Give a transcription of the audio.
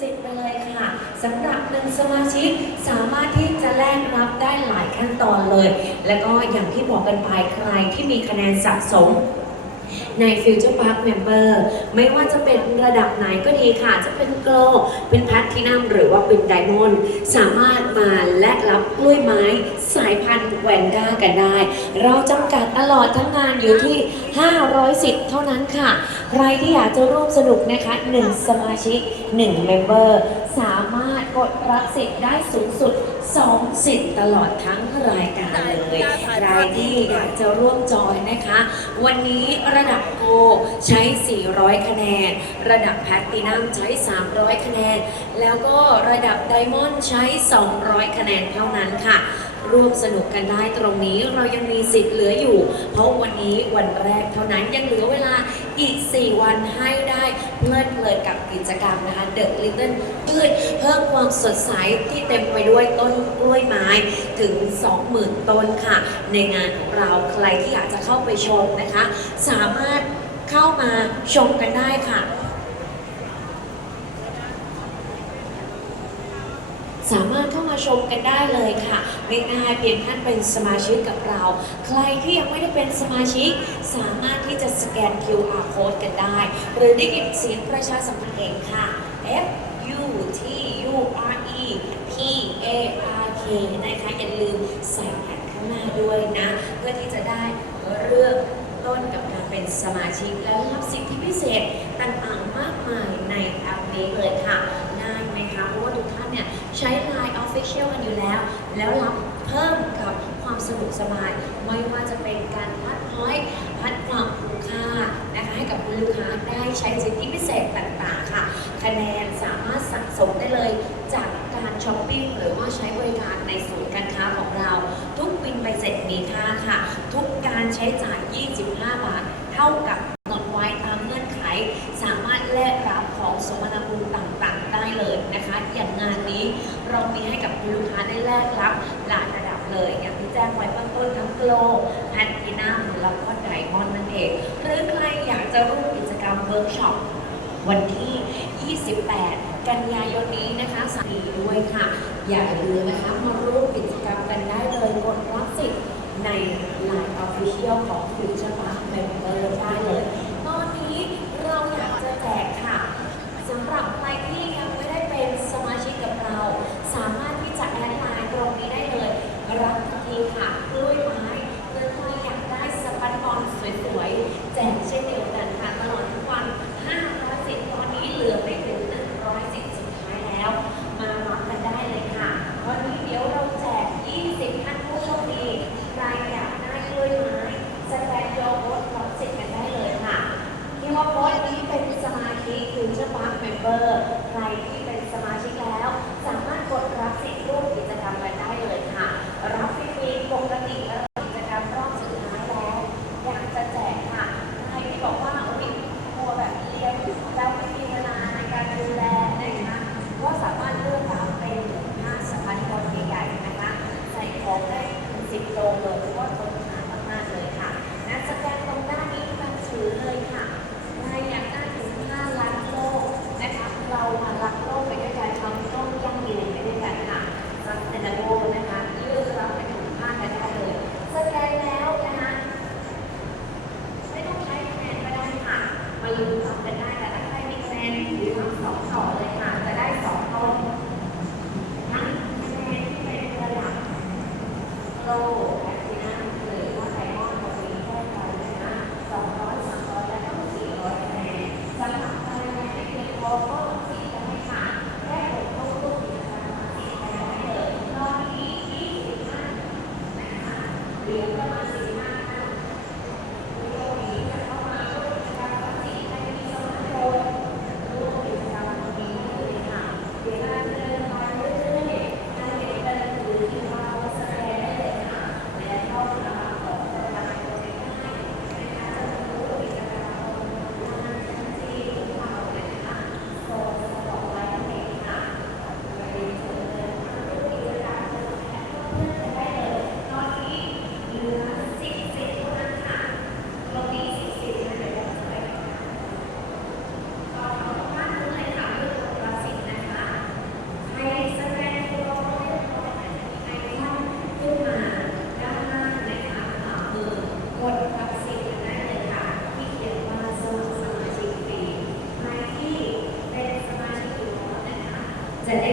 สิทธิ์ไปเลยค่ะสำหรับหนึ่งสมาชิกสามารถที่จะแลกรับได้หลายขั้นตอนเลย และก็อย่างที่บอกกันไปใครที่มีคะแนนสะสม ใน Future Park Member ไม่ว่าจะเป็นระดับไหนก็ดีค่ะ จะเป็นโกลเป็นแพททินัมหรือว่าเป็นไดมอนด์สามารถมาแลกรับกล้วยไม้สายพันธุ์แวนด้ากันได้ เราจำกัดตลอดทั้งงานอยู่ที่ 500 สิทธิ์เท่านั้นค่ะ ใครที่อยากจะร่วมสนุกนะคะ 1 สมาชิก1 Member สามารถกดรับสิทธิ์ได้สูงสุด 2 สิทธิ์ตลอดทั้งรายการเลย ใครที่อยากจะร่วมจอยนะคะ วันนี้ระดับโกใช้ 400 คะแนน ระดับแพลตตินัมใช้ 300 คะแนน แล้วก็ระดับไดมอนด์ใช้ 200 คะแนนเท่านั้นค่ะร่วมสนุกกันได้ตรงนี้เรายังมีสิทธิ์เหลืออยู่ เพราะวันนี้วันแรกเท่านั้นยังเหลือเวลา อีก 4 วันให้ได้เพลิดเพลินกับกิจกรรมนะคะ The Little พืชเพิ่มความสดใสที่เต็มไปด้วยต้นกล้วยไม้ถึง 20,000 ต้นค่ะ ในงานของเราใครที่อยากจะเข้าไปชมนะคะ สามารถเข้ามาชมกันได้ค่ะสามารถเข้ามาชมกันได้เลยค่ะง่ายๆเพียงท่านเป็นสมาชิกกับเรา ใครที่ยังไม่ได้เป็นสมาชิก สามารถที่จะสแกน QR code กันได้ หรือได้ยินเสียงประชาสัมพันธ์เองค่ะ F U T U R E P A R K นะคะอย่าลืมใส่แผ่นข้างหน้าด้วยนะ เพื่อที่จะได้เริ่มต้นกับการเป็นสมาชิกและรับสิทธิพิเศษต่างๆมากมายในแอปนี้เลยค่ะง่ายไหมคะเพราะว่าทุกท่านเนี่ยใช้ Line Official กันอยู่แล้ว แล้วรับเพิ่มกับความสนุกสบาย ไม่ว่าจะเป็นการพัดพ้อยพัดความคุ้มค่านะคะให้กับคุณลูกค้าได้ใช้สิทธิพิเศษต่างๆค่ะ คะแนนสามารถสะสมได้เลยจากการช้อปปิ้งหรือว่าใช้บริการในศูนย์การค้าของเรา ทุกบินใบเสร็จมีค่าค่ะ ทุกการใช้จ่าย 25 บาท เท่ากับกำหนดไว้ตามเงื่อนไข สามารถแลกรับของสมนาคุณต่างๆ ได้เลยนะคะ อย่างงานนี้ เรามีให้กับคุณลูกค้าได้แลกรับหลายระดับเลย อย่างที่แจ้งไว้เบื้องต้นทั้งโกลแพนทินัมแล้วก็ไดมอนด์นั่นเอง หรือใครอยากจะร่วมกิจกรรมเวิร์กช็อปวันที่ 28 กันยายนนี้นะคะสามีด้วยค่ะ อย่าลืมนะคะมาร่วมกิจกรรมกันได้เลยกดรับสิทธิ์ใน Line Official ของ Future Park Member ได้เลย ตอนนี้เราอยากจะแจกค่ะสำหรับใครที่ยังไม่ได้เป็นสมาชิกกับเรา สามารถที่จะแอดไลน์ตรงนี้ได้เลย รับทันทีค่ะกล้วยไม้หรือใครอยากได้สปันบอลสวยๆ แจกเช่นเดียวกันค่ะตลอดทั้งวัน500สิทธิ์ตอนนี้เหลือไม่ถึง100สิทธิ์สุดท้ายแล้ว มารับกันได้เลยค่ะ วันนี้เดี๋ยวเราแจก 20 ท่านผู้โชคดีใครอยากได้กล้วยไม้สแตนโยโบสรับสิทธิ์กันได้เลยค่ะที่ว่าโพสต์นี้เป็นสมาชิกคือเจ้าปาร์คเมมเบอร์ใครที่เป็นสมาชิกแล้ว สามารถกดรับสิทธิ์ร่วมกิจกรรมกันได้เลยค่ะ รับฟรีๆปกติแล้วกิจกรรมรอบสุดท้ายแล้ว อยากจะแจกค่ะ ใครที่บอกว่าอุ๊ยกลัวแบบเรียนแล้วไม่มีเวลาในการดูแลนะคะก็สามารถเลือกรับเป็นผ้าสะพายบอลใหญ่ๆนะคะ ใส่ของได้ถึง10โลเลยเพราะว่าทนทานมากๆเลยค่ะนะสแกนตรงหน้านี้มันถือเลยค่ะ ใครอยากได้ถึง5ล้านโลกนะคะเรามารักโลกไปด้วยกันทำโลกยั่งยืนไปด้วยกันค่ะซัสเทนโบนะคะเลือกรับไปถึง5กันได้เลย สแกนแล้วนะคะ ไม่ต้องใช้คะแนนก็ได้ค่ะ มาลุ้นรับกันได้แต่ถ้าใครมีคะแนนถือทั้งสองต่อเลยค่ะ จะได้สองต้นทั้งคะแนนที่เป็นระดับโลแพลตตินัมหรือว่าไดมอนด์วันนี้ได้ไปนะคะสองร้อยสามร้อยและต้องสี่ร้อยคะแนนสำหรับคะแนนไม่ เพียงพอก็สี่ได้ค่ะแค่หกต้องรูปกิจกรรมมาสี่คะแนนได้เลยตอนนี้ยี่สิบห้านะคะเหลือประมาณสี่ห้าท่าน ตอนนี้เหลือ จะได้